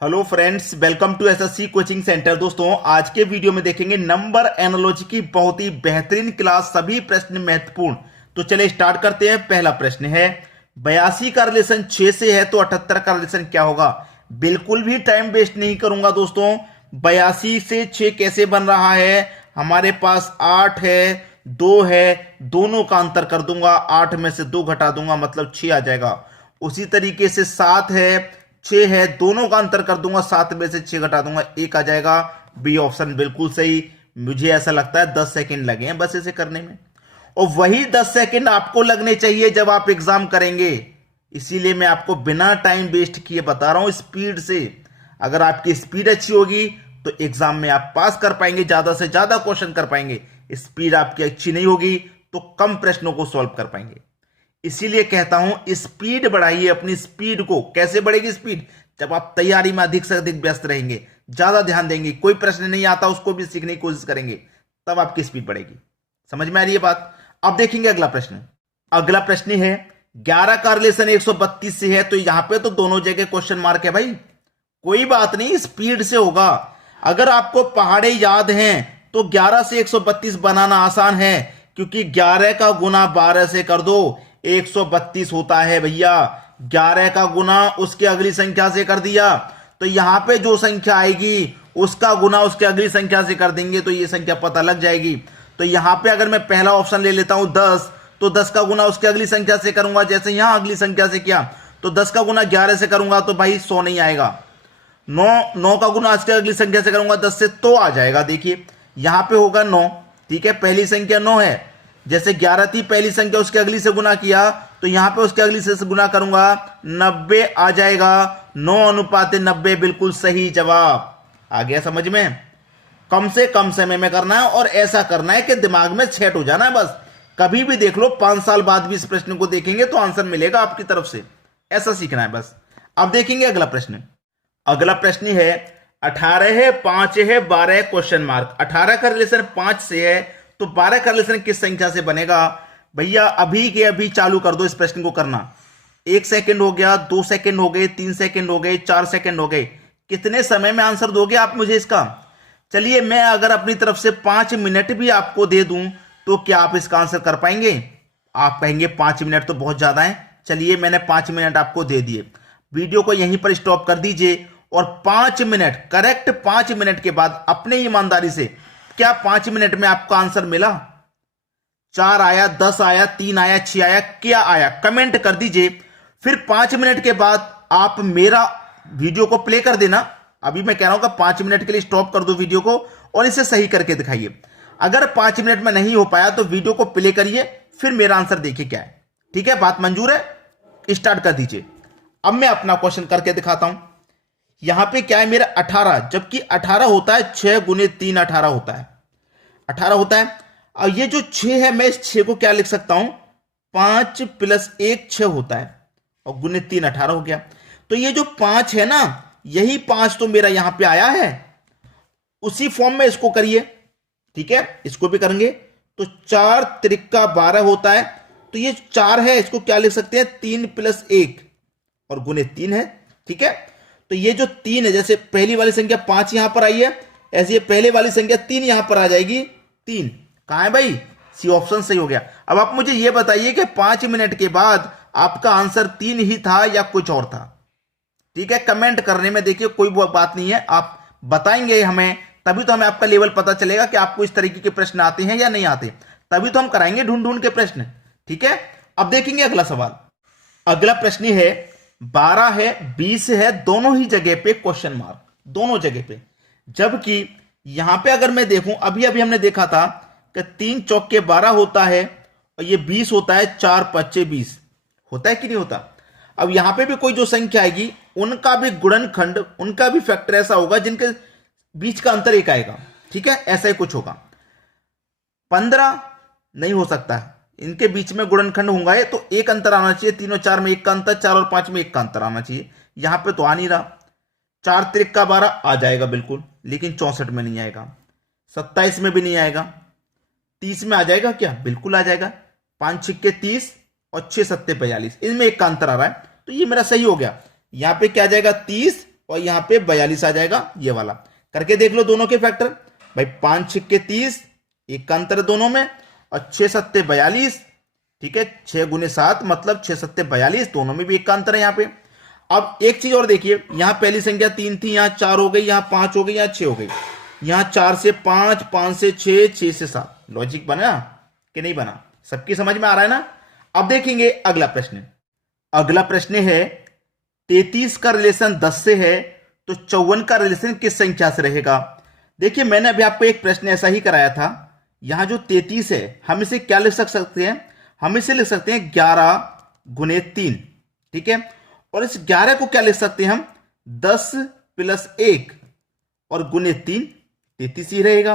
Hello friends, welcome to SSC coaching centre. दोस्तों, आज के वीडियो में देखेंगे नंबर एनालॉजी की बहुत ही बेहतरीन क्लास, सभी प्रश्न महत्वपूर्ण। तो चलिए स्टार्ट करते हैं। पहला प्रश्न है 82 का रिलेशन 6 से है तो 78 का रिलेशन क्या होगा। बिल्कुल भी टाइम वेस्ट नहीं करूंगा दोस्तों। 82 से 6 कैसे बन रहा है, हमारे पास 8 है, 2 है, दोनों का अंतर कर दूंगा, 8 में से 2 घटा दूंगा, मतलब 6 आ जाएगा। उसी तरीके से 7 है, 6 है, दोनों का अंतर कर दूंगा, 7 में से 6 घटा दूंगा, 1 आ जाएगा। बी ऑप्शन बिल्कुल सही। मुझे ऐसा लगता है 10 सेकंड लगे हैं बस इसे करने में, और वही 10 सेकंड आपको लगने चाहिए जब आप एग्जाम करेंगे। इसीलिए मैं आपको बिना टाइम वेस्ट किए बता रहा हूं, स्पीड से। अगर आपकी स्पीड अच्छी होगी तो एग्जाम में आप पास कर पाएंगे, ज्यादा से ज्यादा क्वेश्चन कर पाएंगे। स्पीड आपकी अच्छी नहीं होगी तो कम प्रश्नों को सॉल्व कर पाएंगे। इसीलिए कहता हूं स्पीड बढ़ाइए अपनी स्पीड को। कैसे बढ़ेगी स्पीड? जब आप तैयारी में अधिक से अधिक व्यस्त रहेंगे, ज्यादा ध्यान देंगे, कोई प्रश्न नहीं आता उसको भी सीखने की कोशिश करेंगे, तब आपकी स्पीड बढ़ेगी। समझ में आ रही है बात? अब देखेंगे अगला प्रश्न। अगला प्रश्न है 11 का रिलेशन 132 से है तो यहां पे तो दोनों जगह क्वेश्चन मार्क है भाई। कोई बात नहीं, स्पीड से होगा। अगर आपको पहाड़े याद हैं तो 11 से 132 बनाना आसान है, क्योंकि 11 का गुना 12 से कर दो, 132 होता है भैया। 11 का गुना उसके अगली संख्या से कर दिया तो यहां पे जो संख्या आएगी उसका गुना उसके अगली संख्या से कर देंगे तो ये संख्या पता लग जाएगी। तो यहां पे अगर मैं पहला ऑप्शन ले लेता हूं 10, तो 10 का गुना उसके अगली संख्या से करूंगा, जैसे यहां अगली संख्या से किया। तो 10 का गुना 11 से करूंगा तो भाई 100 नहीं आएगा। 9 का गुना उसके अगली संख्या से करूंगा 10 से तो आ जाएगा। देखिए यहां पे होगा 9, ठीक है, पहली संख्या 9 है। जैसे 11 थी पहली संख्या, उसके अगली से गुना किया तो यहां पे उसके अगली से गुना करूंगा, 90 आ जाएगा। 9:90 बिल्कुल सही जवाब। आ गया समझ में? कम से कम समय में करना है और ऐसा करना है कि दिमाग में सेट हो जाना है बस। कभी भी देख लो, 5 साल बाद भी इस प्रश्न को देखेंगे तो आंसर मिलेगा आपकी तरफ से। ऐसा सीखना है बस। अब देखेंगे अगला प्रश्न। अगला प्रश्न है 18 है, 5 है, 12 है, क्वेश्चन मार्क। 18 का रिलेशन 5 से है तो 12 का रिलेशन किस संख्या से बनेगा? भैया अभी के अभी चालू कर दो इस प्रश्न को करना। 1 सेकंड हो गया, 2 सेकंड हो गए, 3 सेकंड हो गए, 4 सेकंड हो गए। कितने समय में आंसर दोगे आप मुझे इसका? चलिए, मैं अगर अपनी तरफ से 5 मिनट भी आपको दे दूं तो क्या आप इसका आंसर कर पाएंगे? आप कहेंगे 5 मिनट तो बहुत ज्यादा है। चलिए, मैंने 5 मिनट आपको दे दिए। वीडियो को यहीं पर स्टॉप कर दीजिए और 5 मिनट, करेक्ट 5 मिनट के बाद अपने ईमानदारी से, क्या 5 मिनट में आपका आंसर मिला? 4 आया, 10 आया, 3 आया, 6 आया, क्या आया? कमेंट कर दीजिए। फिर 5 मिनट के बाद आप मेरा वीडियो को प्ले कर देना। अभी मैं कह रहा हूं कि 5 मिनट के लिए स्टॉप कर दो वीडियो को और इसे सही करके दिखाइए। अगर 5 मिनट में नहीं हो पाया तो वीडियो को प्ले करिए, फिर मेरा आंसर देखिए क्या है। ठीक है, बात मंजूर है? स्टार्ट कर दीजिए। अब मैं अपना क्वेश्चन करके दिखाता हूं। यहां पे क्या है मेरा 18, जबकि 18 होता है 6 गुने 3 18 होता है। 18 होता है। और ये जो 6 है, मैं इस 6 को क्या लिख सकता हूं? 5 + 1 6 होता है, और गुने 3 18 हो गया। तो ये जो 5 है ना, यही 5 तो मेरा यहां पे आया है। उसी फॉर्म में इसको करिए, ठीक है, इसको भी करेंगे। तो 4 त्रिका 12 होता है। तो ये 4 है, इसको क्या लिख सकते हैं? 3 + 1 और गुने 3 है। ठीक है, तो ये जो 3 है, जैसे पहली वाली संख्या 5 यहां पर आई है, ऐसे ये पहले वाली संख्या 3 यहां पर आ जाएगी। 3 कहां है भाई? सी ऑप्शन सही हो गया। अब आप मुझे ये बताइए कि 5 मिनट के बाद आपका आंसर 3 ही था या कुछ और था? ठीक है, कमेंट करने में देखिए, कोई बात नहीं है, आप बताएंगे हमें, तभी तो हमें आपका लेवल पता चलेगा कि आपको इस तरीके के प्रश्न आते हैं या नहीं आते। तभी तो हम कराएंगे ढूंढ ढूंढ के प्रश्न। ठीक है, अब देखेंगे अगला सवाल। अगला प्रश्न है 12 है, 20 है, दोनों ही जगह पे क्वेश्चन मार्क, दोनों जगह पे। जबकि यहां पे अगर मैं देखूं, अभी अभी हमने देखा था कि 3 चौके 12 होता है और ये 20 होता है, 4 5 20 होता है कि नहीं होता? अब यहां पे भी कोई जो संख्या आएगी उनका भी गुणनखंड, उनका भी फैक्टर ऐसा होगा जिनके बीच का अंतर 1 आएगा। ठीक है, ऐसा ही कुछ होगा। 15 नहीं हो सकता है, इनके बीच में गुणनखंड होगा ये, तो 1 अंतर आना चाहिए। 3 और 4 में 1 का अंतर, 4 और 5 में 1 का अंतर आना चाहिए। यहां पे तो आ नहीं रहा। 4 त्रिका 12 आ जाएगा बिल्कुल, लेकिन 64 में नहीं आएगा, 27 में भी नहीं आएगा, 30 में आ जाएगा क्या? बिल्कुल आ जाएगा। 5 छिक्के 30 और 6 सत्ते 45, इनमें 1 का अंतर आ रहा है, तो ये मेरा सही हो गया। यहां पे क्या आ जाएगा? 30 और यहां पे 42 आ जाएगा, ये वाला। करके देख लो दोनों के फैक्टर भाई। 5 6 30, एक का अंतर दोनों में, और 6 7 42, ठीक है। 6 गुने 7 मतलब 6 7 42, दोनों में भी एक का अंतर है यहाँ पे। अब एक चीज और देखिए, यहां पहली संख्या 3 थी, यहां 4 हो गई, यहां 5 हो गई, यहां 6 हो गई। यहां 4 से 5, 5 से 6, 6 से 7। लॉजिक बना कि नहीं बना? सबकी समझ में आ रहा है ना? अब देखेंगे अगला प्रश्न। अगला प्रश्न है 33 का रिलेशन 10 से है, तो 54 का रिलेशन किस संख्या से रहेगा? देखिए मैंने अभी आपको एक प्रश्न ऐसा ही कराया था। यहां जो 33 है, हम इसे क्या लिख सकते हैं? हम इसे लिख सकते हैं 11 गुने 3, ठीक है। और इस 11 को क्या लिख सकते हैं हम? 10 प्लस 1 और गुने 3, 33 ही रहेगा।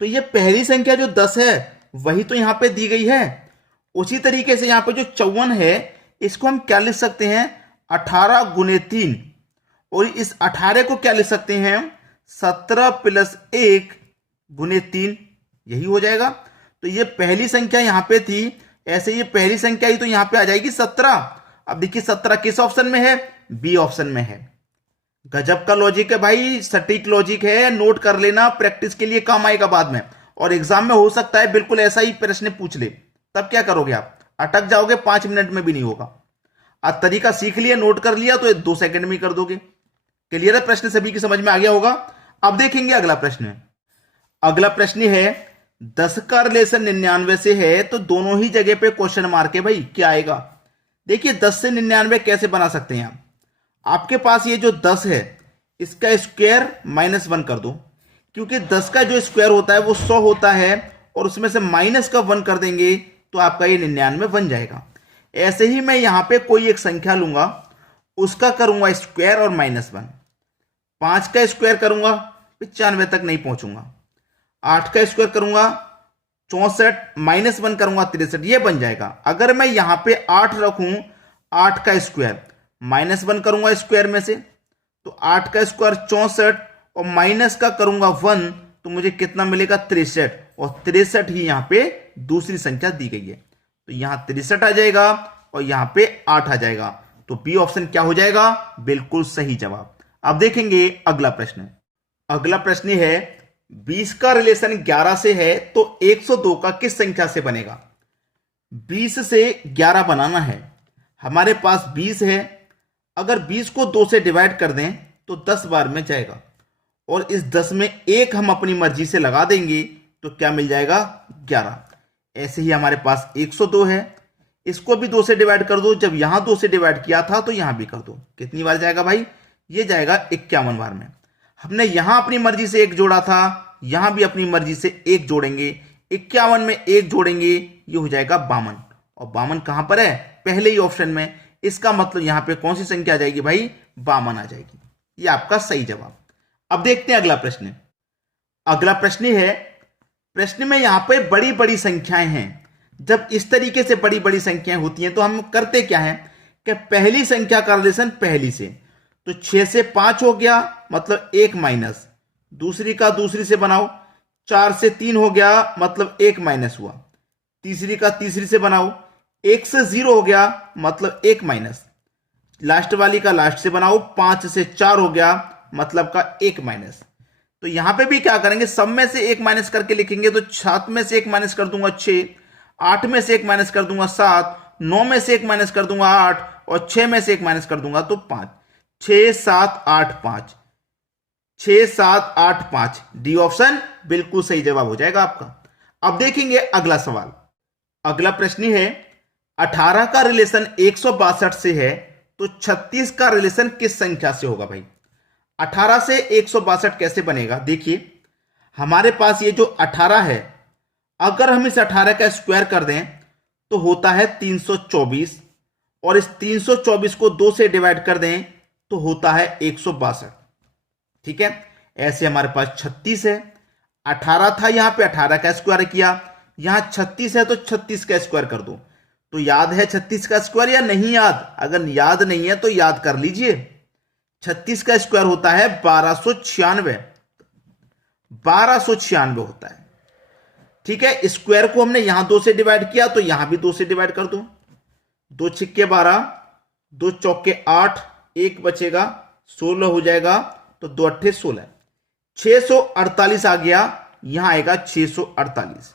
तो ये पहली संख्या जो 10 है वही तो यहां पे दी गई है। उसी तरीके से यहां पे जो 54 है, इसको हम क्या लिख सकते हैं? 18 गुने 3। और इस 18 को क्या लिख सकते हैं? 17 प्लस 1 गुने 3, यही हो जाएगा। तो ये पहली संख्या यहां पे थी, ऐसे ये पहली संख्या ही तो यहां पे आ जाएगी 17। अब देखिए 17 किस ऑप्शन में है? बी ऑप्शन में है। गजब का लॉजिक है भाई, सटीक लॉजिक है, नोट कर लेना, प्रैक्टिस के लिए काम आएगा बाद में। और एग्जाम में हो सकता है बिल्कुल ऐसा ही प्रश्न पूछ ले, तब क्या करोगे आप? अटक जाओगे, 5 मिनट में भी नहीं होगा। आज तरीका सीख लिया, नोट कर लिया, तो 2 सेकंड में कर दोगे। क्लियर है? प्रश्न सभी की समझ में आ गया होगा। अब देखेंगे अगला प्रश्न। अगला प्रश्न है 10 का रिलेशन 99 से है, तो दोनों ही जगह पे क्वेश्चन मार्क है भाई, क्या आएगा? देखिए 10 से 99 कैसे बना सकते हैं आप? आपके पास ये जो 10 है, इसका स्क्वायर -1 कर दो, क्योंकि 10 का जो स्क्वायर होता है वो 100 होता है, और उसमें से माइनस का 1 कर देंगे तो आपका ये 99 बन जाएगा। ऐसे ही मैं यहां पे कोई एक संख्या लूंगा, उसका करूंगा स्क्वायर और -1। 5 का स्क्वायर करूंगा 95 तक नहीं पहुंचूंगा। 8 का स्क्वायर करूंगा 64, -1 करूंगा 63, ये बन जाएगा। अगर मैं यहां पे 8 रखूं, 8 का स्क्वायर -1 करूंगा स्क्वायर में से, तो 8 का स्क्वायर 64 और माइनस का करूंगा 1, तो मुझे कितना मिलेगा? 63। और 63 ही यहां पे दूसरी संख्या दी गई है, तो यहां 63 आ जाएगा और यहां पे 8 आ जाएगा। तो बी ऑप्शन क्या हो जाएगा? बिल्कुल सही जवाब। अब देखेंगे अगला प्रश्न। अगला प्रश्न है 20 का रिलेशन 11 से है, तो 102 का किस संख्या से बनेगा? 20 से 11 बनाना है। हमारे पास 20 है, अगर 20 को 2 से डिवाइड कर दें तो 10 बार में जाएगा, और इस 10 में 1 हम अपनी मर्जी से लगा देंगे तो क्या मिल जाएगा? 11। ऐसे ही हमारे पास 102 है, इसको भी 2 से डिवाइड कर दो। जब यहां 2 से डिवाइड किया था तो यहां भी कर दो। कितनी बार जाएगा भाई? ये जाएगा 51 बार में। हमने यहां अपनी मर्जी से 1 जोड़ा था, यहां भी अपनी मर्जी से 1 जोड़ेंगे। 51 में 1 जोड़ेंगे, ये हो जाएगा 52। और 52 कहां पर है? पहले ही ऑप्शन में। इसका मतलब यहां पे कौन सी संख्या आ जाएगी भाई? 52 आ जाएगी। ये आपका सही जवाब। अब देखते हैं अगला प्रश्न। अगला प्रश्न है, प्रश्न में यहां पे बड़ी बड़ी संख्याएं हैं। जब इस तरीके से बड़ी बड़ी संख्याएं होती हैं तो हम करते क्या है कि पहली संख्या का रिलेशन पहली से, तो 6 से 5 हो गया मतलब 1 माइनस, दूसरी का दूसरी से बनाओ। 4 से 3 हो गया मतलब 1 माइनस हुआ, तीसरी का तीसरी से बनाओ। 1 से 0 हो गया मतलब 1 माइनस, लास्ट वाली का लास्ट से बनाओ। 5 से 4 हो गया मतलब का 1 माइनस। तो यहां पे भी क्या करेंगे? सब में से 1 माइनस करके लिखेंगे, तो 7 में से 1 माइनस कर दूंगा 6, 8 में से 1 माइनस कर दूंगा 7, 9 में से 1 माइनस कर दूंगा 8, और 6 में से 1 माइनस कर दूंगा तो 5। 6 7 8 5, 6 7 8 5, डी ऑप्शन बिल्कुल सही जवाब हो जाएगा आपका। अब देखेंगे अगला सवाल। अगला प्रश्न है 18 का रिलेशन 162 से है, तो 36 का रिलेशन किस संख्या से होगा भाई? 18 से 162 कैसे बनेगा? देखिए हमारे पास ये जो 18 है, अगर हम इस 18 का स्क्वायर कर दें तो होता है 324, और इस 324 को 2 से डिवाइड कर दें तो होता है 162। ठीक है, ऐसे हमारे पास 36 है। 18 था, यहां पे 18 का स्क्वायर किया, यहां 36 है तो 36 का स्क्वायर कर दो। तो याद है 36 का स्क्वायर या नहीं याद? अगर याद नहीं है तो याद कर लीजिए। 36 का स्क्वायर होता है 1296, 1296 होता है। ठीक है, स्क्वायर को हमने यहां 2 से डिवाइड किया तो यहां भी 2 से डिवाइड कर दो। 2 छिक्के 12, 2 चौके 8, 1 बचेगा 16 हो जाएगा, तो 2 अट्ठे 16, 648 आ गया, यहां आएगा 648।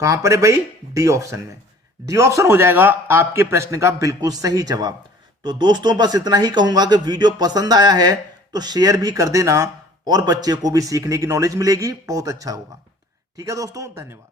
कहां पर है भाई? डी ऑप्शन में। डी ऑप्शन हो जाएगा आपके प्रश्न का बिल्कुल सही जवाब। तो दोस्तों बस इतना ही कहूंगा कि वीडियो पसंद आया है तो शेयर भी कर देना, और बच्चे को भी सीखने की नॉलेज मिलेगी, बहुत अच्छा होगा। ठीक है दोस्तों, धन्यवाद।